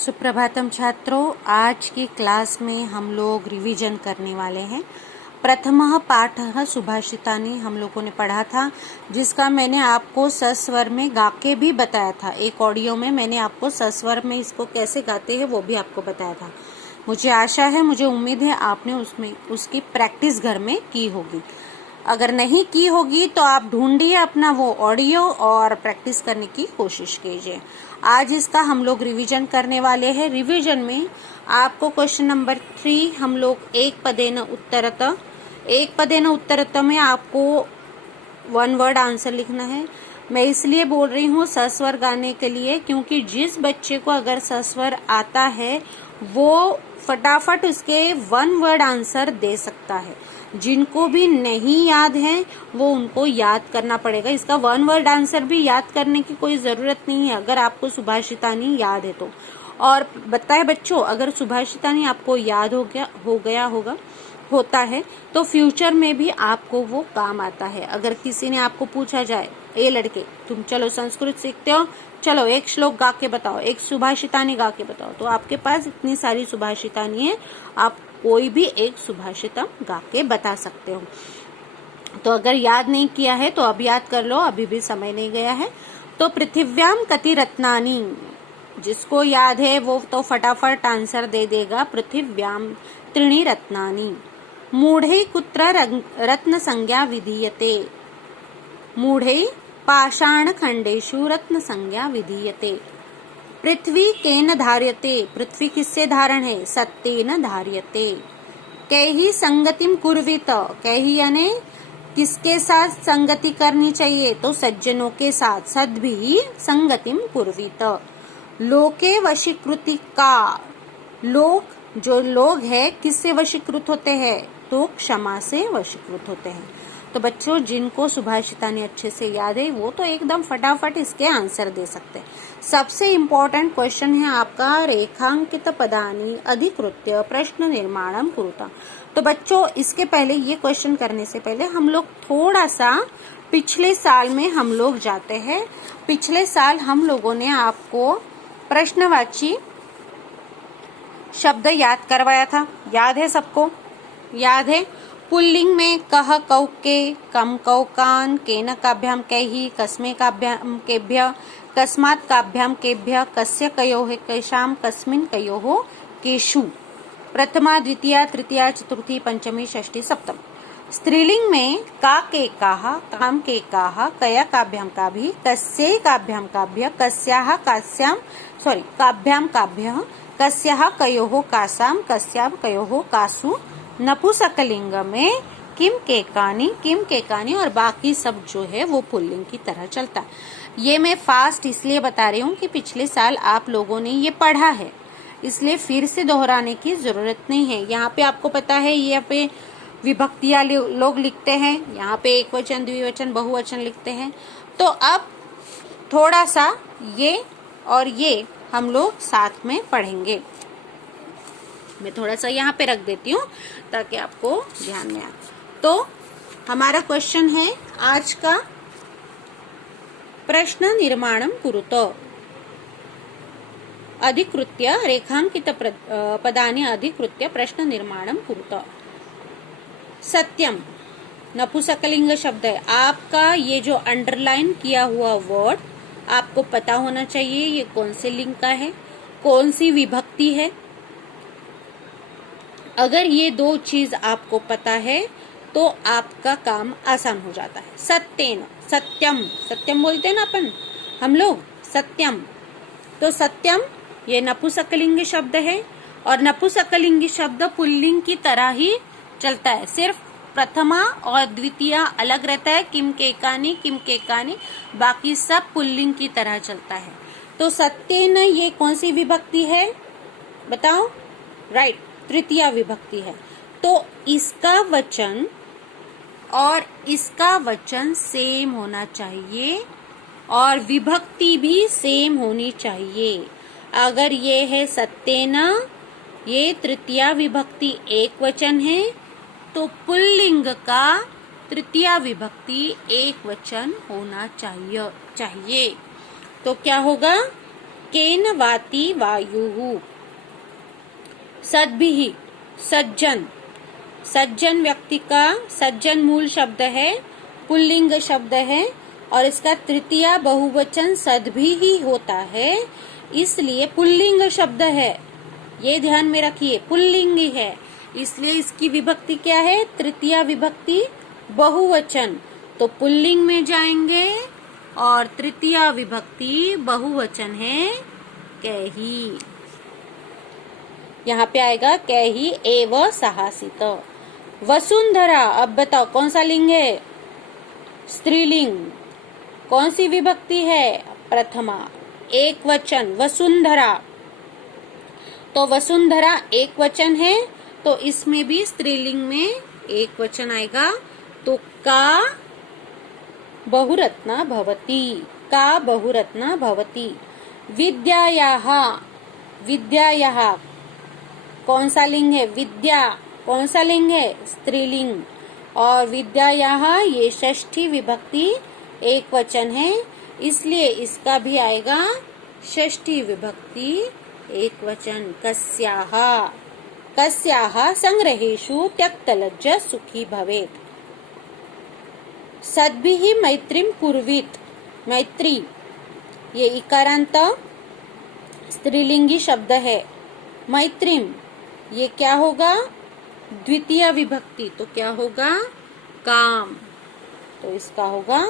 सुप्रभातम छात्रों, आज की क्लास में हम लोग रिवीजन करने वाले हैं। प्रथमः पाठः सुभाषितानि हम लोगों ने पढ़ा था, जिसका मैंने आपको सस्वर में गा के भी बताया था। एक ऑडियो में मैंने आपको सस्वर में इसको कैसे गाते हैं वो भी आपको बताया था। मुझे आशा है, मुझे उम्मीद है आपने उसकी प्रैक्टिस घर में की होगी। अगर नहीं की होगी तो आप ढूंढिए अपना वो ऑडियो और प्रैक्टिस करने की कोशिश कीजिए। आज इसका हम लोग रिवीजन करने वाले हैं। रिवीजन में आपको क्वेश्चन नंबर 3 हम लोग एक पदेन उत्तरत में आपको वन वर्ड आंसर लिखना है। मैं इसलिए बोल रही हूँ सस्वर गाने के लिए, क्योंकि जिस बच्चे को अगर सस्वर आता है वो फटाफट उसके वन वर्ड आंसर दे सकता है। जिनको भी नहीं याद है वो उनको याद करना पड़ेगा। इसका वन वर्ड आंसर भी याद करने की कोई जरूरत नहीं है अगर आपको सुभाषितानि याद है तो। और बताए बच्चों, अगर सुभाषितानि आपको याद होता है तो फ्यूचर में भी आपको वो काम आता है। अगर किसी ने आपको पूछा जाए, ए लड़के तुम चलो संस्कृत सीखते हो, चलो एक श्लोक गा के बताओ, एक सुभाषितानि गा के बताओ, तो आपके पास इतनी सारी सुभाषितानि है, आप कोई भी एक सुभाषितम गा के बता सकते हो। तो अगर याद नहीं किया है तो अब याद कर लो, अभी भी समय नहीं गया है। तो पृथिव्याम कति रत्नानि, जिसको याद है वो तो फटाफट आंसर दे देगा। पृथिव्याम त्रीणि रत्नानि। मूढ़ै कुत्र रत्न संज्ञा विधीयते। मूढ़ै पाषाण खंडेषु रत्न संज्ञा विधीयते। पृथ्वी केन धार्यते, पृथ्वी किससे धारण है? सत्येन धार्यते। कैहि संगतिम कुर्वीत, कैहि यानी किसके साथ संगति करनी चाहिए? तो सज्जनों के साथ। सद्भिः संगतिम कुर्वीत। लोके वशीकृति का, लोक जो लोग है किससे वशीकृत होते हैं? तो क्षमा से वशीकृत होते हैं। तो बच्चों, जिनको सुभाषितानि अच्छे से याद है वो तो एकदम फटाफट इसके आंसर दे सकते हैं। सबसे इम्पोर्टेंट क्वेश्चन है आपका रेखांकित पदानि अधिकृत्य प्रश्न निर्माणम कुरुता। तो बच्चों, इसके पहले ये क्वेश्चन करने से पहले हम लोग थोड़ा सा पिछले साल में हम लोग जाते हैं। पिछले साल हम लोगों ने आपको प्रश्नवाची शब्द याद करवाया था, याद है सबको? याद है? पुल्लिंग में कह कौके, कम कौकान, केन काभ्याम कैहि, कस्मे काभ्याम केभ्य, कस्मात् काभ्याम केभ्य, कस्य कयोः कैषां, कस्मिन् कयोः केषु। प्रथमा द्वितीया तृतीया चतुर्थी पंचमी षष्ठी सप्तम। स्त्रीलिंग में का के काः, काम के काः, कया काभ्याम काभि, कस्यै काभ्याम काभ्य, कस्याः कास्यां काभ्याम काभ्यः, कस्याः कयोः कासां, कस्यां कयोः कासु। नपुंसकलिंग में किम के कानी और बाकी सब जो है वो पुल्लिंग की तरह चलता है। ये मैं फास्ट इसलिए बता रही हूँ कि पिछले साल आप लोगों ने ये पढ़ा है, इसलिए फिर से दोहराने की जरूरत नहीं है। यहाँ पे आपको पता है, यहाँ पे विभक्तियां लोग लिखते हैं, यहाँ पे एक वचन द्विवचन बहुवचन लिखते हैं। तो अब थोड़ा सा ये और ये हम लोग साथ में पढ़ेंगे। मैं थोड़ा सा यहाँ पे रख देती हूँ ताकि आपको ध्यान में आए। तो हमारा क्वेश्चन है आज का, प्रश्न निर्माणम कुरुत अधिकृत्य रेखांकित पदानि अधिकृत्य प्रश्न निर्माणम कुरुत। सत्यम नपुंसकलिंग शब्द है। आपका ये जो अंडरलाइन किया हुआ वर्ड आपको पता होना चाहिए ये कौन से लिंग का है, कौन सी विभक्ति है। अगर ये दो चीज आपको पता है तो आपका काम आसान हो जाता है। सत्येन, सत्यम, सत्यम बोलते हैं ना अपन हम लोग, सत्यम। तो सत्यम ये नपुंसकलिंग शब्द है और नपुंसकलिंग शब्द पुल्लिंग की तरह ही चलता है, सिर्फ प्रथमा और द्वितीया अलग रहता है। किम के कानी, बाकी सब पुल्लिंग की तरह चलता है। तो सत्येन ये कौन सी विभक्ति है बताओ? राइट, तृतीया विभक्ति है। तो इसका वचन और इसका वचन सेम होना चाहिए और विभक्ति भी सेम होनी चाहिए। अगर ये है सत्येन, ये तृतीया विभक्ति एक वचन है, तो पुल्लिंग का तृतीया विभक्ति एक वचन होना चाहिए। तो क्या होगा? केन वाति वायुः। सद्भिः, सज्जन, सज्जन व्यक्ति का, सज्जन मूल शब्द है, पुल्लिंग शब्द है और इसका तृतीया बहुवचन सद्भिः ही होता है, इसलिए पुल्लिंग शब्द है, ये ध्यान में रखिए, पुल्लिंग है, इसलिए इसकी विभक्ति क्या है, तृतीया विभक्ति बहुवचन। तो पुल्लिंग में जाएंगे और तृतीया विभक्ति बहुवचन है कैहि। यहाँ पे आएगा कैहि एव साहसित। वसुंधरा, अब बताओ कौन सा लिंग है, स्त्रीलिंग। कौन सी विभक्ति है, प्रथमा, एक वचन, वसुंधरा। तो वसुंधरा एक वचन है, तो इसमें भी स्त्रीलिंग में एक वचन आएगा, तो का बहुरत्ना भवति, का बहुरत्ना भवति। विद्यायाः, विद्यायाः कौन सा लिंग है, विद्या कौन सा लिंग है, स्त्रीलिंग। और विद्यायाः ये षष्ठी विभक्ति एक वचन है, इसलिए इसका भी आएगा षष्ठी विभक्ति एक वचन। कस्याः, कस्याः संग्रहेषु त्यक्तलज्ज सुखी भवेत्। सद्भिः मैत्रीं कुर्वीत, मैत्री ये इकारांत स्त्रीलिंगी शब्द है। मैत्रीं ये क्या होगा, द्वितीय विभक्ति, तो क्या होगा, काम, तो इसका होगा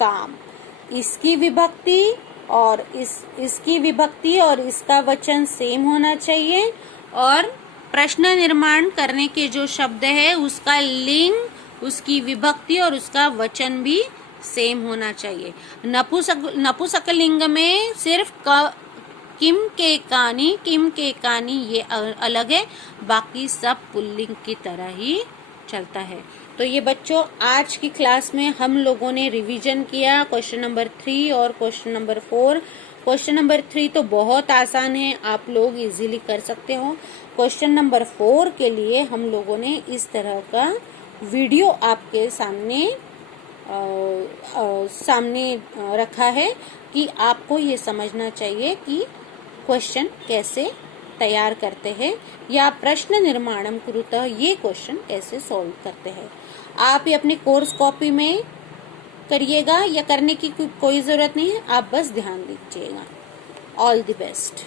काम। इसकी विभक्ति और इसकी विभक्ति और इसका वचन सेम होना चाहिए, और प्रश्न निर्माण करने के जो शब्द है उसका लिंग, उसकी विभक्ति और उसका वचन भी सेम होना चाहिए। नपुंसक लिंग में सिर्फ किम के कानी ये अलग है, बाकी सब पुल्लिंग की तरह ही चलता है। तो ये बच्चों आज की क्लास में हम लोगों ने रिवीजन किया क्वेश्चन नंबर 3 और क्वेश्चन नंबर 4। क्वेश्चन नंबर 3 तो बहुत आसान है, आप लोग इजीली कर सकते हो। क्वेश्चन नंबर 4 के लिए हम लोगों ने इस तरह का वीडियो आपके सामने रखा है कि आपको ये समझना चाहिए कि क्वेश्चन कैसे तैयार करते हैं या प्रश्न निर्माणम कुरुतः ये क्वेश्चन कैसे सॉल्व करते हैं। आप ये अपनी कोर्स कॉपी में करिएगा या करने की कोई जरूरत नहीं है, आप बस ध्यान दीजिएगा। All the best.